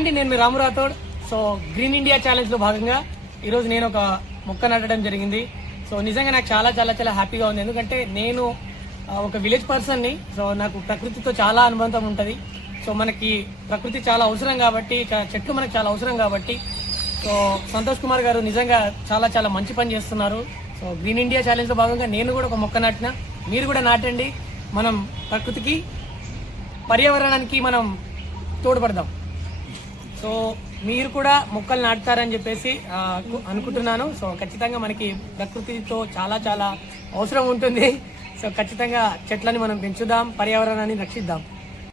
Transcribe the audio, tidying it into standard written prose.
అండి, నేను మీ Ramu Rathod. So green India challenge లో భాగంగా ఈరోజు నేను ఒక మొక్క నాటడం జరిగింది. సో నిజంగా నాకు చాలా చాలా చాలా హ్యాపీగా ఉంది. ఎందుకంటే నేను ఒక విలేజ్ పర్సన్ ని. సో నాకు ప్రకృతితో చాలా అనుబంధం ఉంటుంది. సో మనకి ప్రకృతి చాలా అవసరం కాబట్టి, చెట్లు మనకు చాలా అవసరం కాబట్టి, సో సంతోష్ కుమార్ గారు నిజంగా చాలా చాలా మంచి పని చేస్తున్నారు. సో గ్రీన్ ఇండియా ఛాలెంజ్ లో భాగంగా నేను కూడా ఒక మొక్క నాటిన, మీరు కూడా నాటండి. మనం ప్రకృతికి, పర్యావరణానికి మనం తోడ్పడదాం. సో మీరు కూడా మొక్కలు నాటుతారని చెప్పేసి అనుకుంటున్నాను. సో ఖచ్చితంగా మనకి ప్రకృతితో చాలా చాలా అవసరం ఉంటుంది. సో ఖచ్చితంగా చెట్లని మనం పెంచుదాం, పర్యావరణాన్ని రక్షిద్దాం.